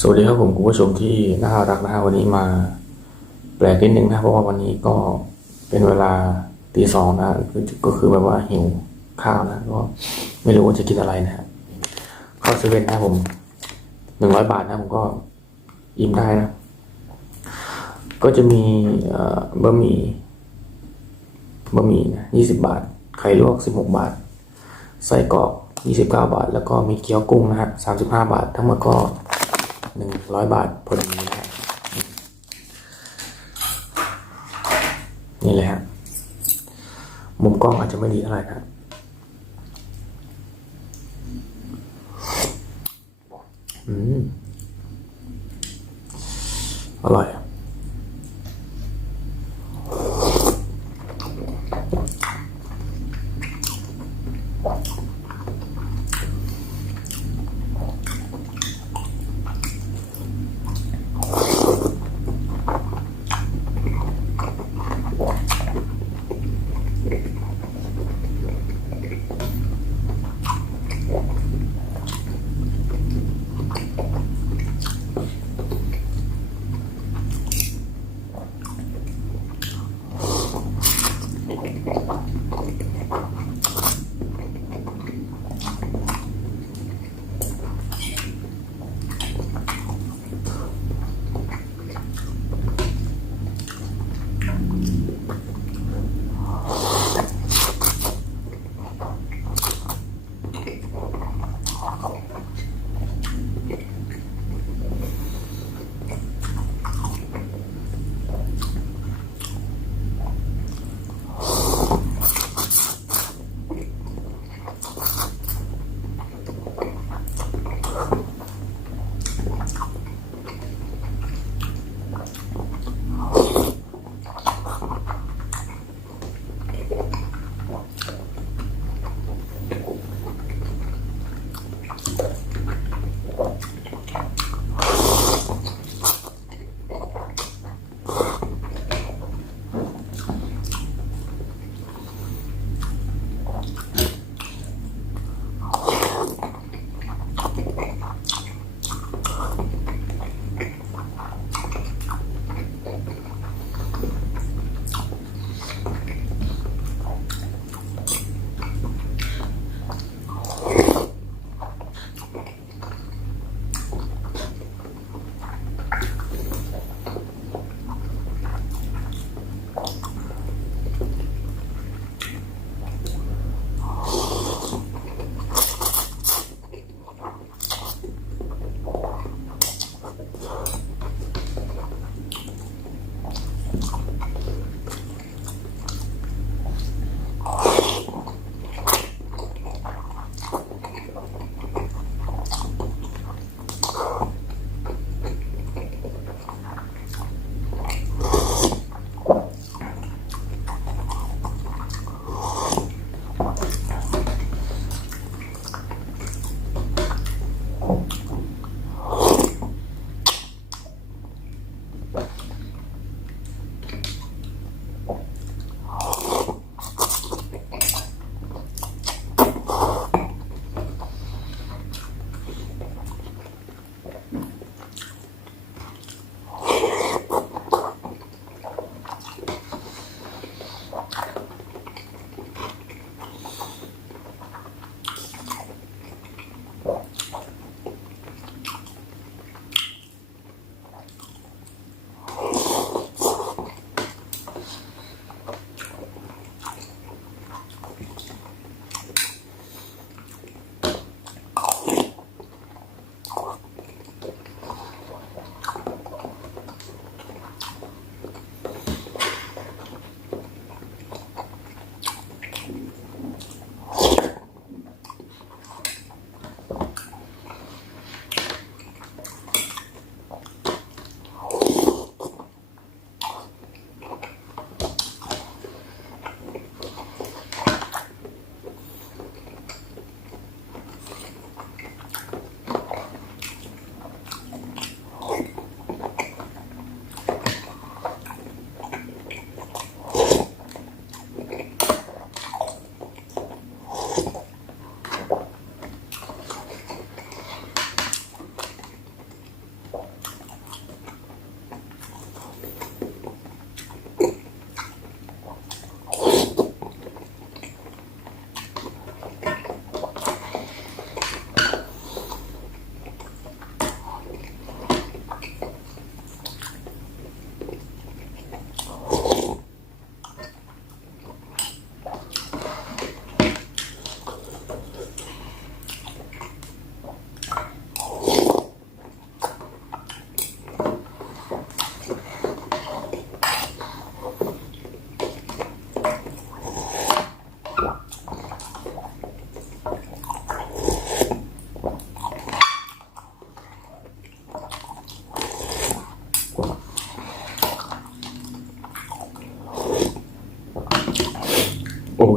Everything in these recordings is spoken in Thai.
สวัสดีครับผมคุณผู้ชมที่น่ารักนะฮะวันนี้มาแปลกนิดนึงนะเพราะว่าวันนี้ก็เป็นเวลาตีสองนะก็คือแบบว่าหิวข้าวนะก็ไม่รู้ว่าจะกินอะไรนะฮะเข้าเซเว่นนะผมหนึ่งร้อยบาทนะผมก็อิ่มได้นะ ก็จะมีเอ่อบะหมี่บะหมี่นะยี่สิบบาท ไข่ลวกสิบหกบาท ไส้กรอกยี่สิบเก้าบาท แล้วก็มีเกี๊ยวกุ้งนะฮะสามสิบห้าบาท ทั้งหมดก็ หนึ่งร้อยบาทพอดีนะฮะนี่เลยฮะมุมกล้องอาจจะไม่ดีเท่าไหร่นะอืม อร่อยอะ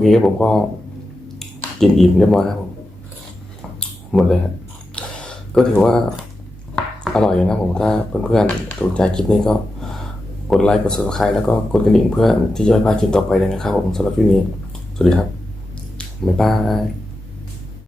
เคผมก็กินอิ่มเรียบร้อยแล้วครับผมหมดเลยฮะก็ถือว่าอร่อยนะผมถ้าเพื่อนๆถูกใจคลิปนี้ก็กดไลค์กด subscribe แล้วก็กดกระดิ่งเพื่อที่จะไม่พลาดคลิปต่อไปเลยนะครับผมสำหรับคลิปนี้ สวัสดีครับบ๊ายบาย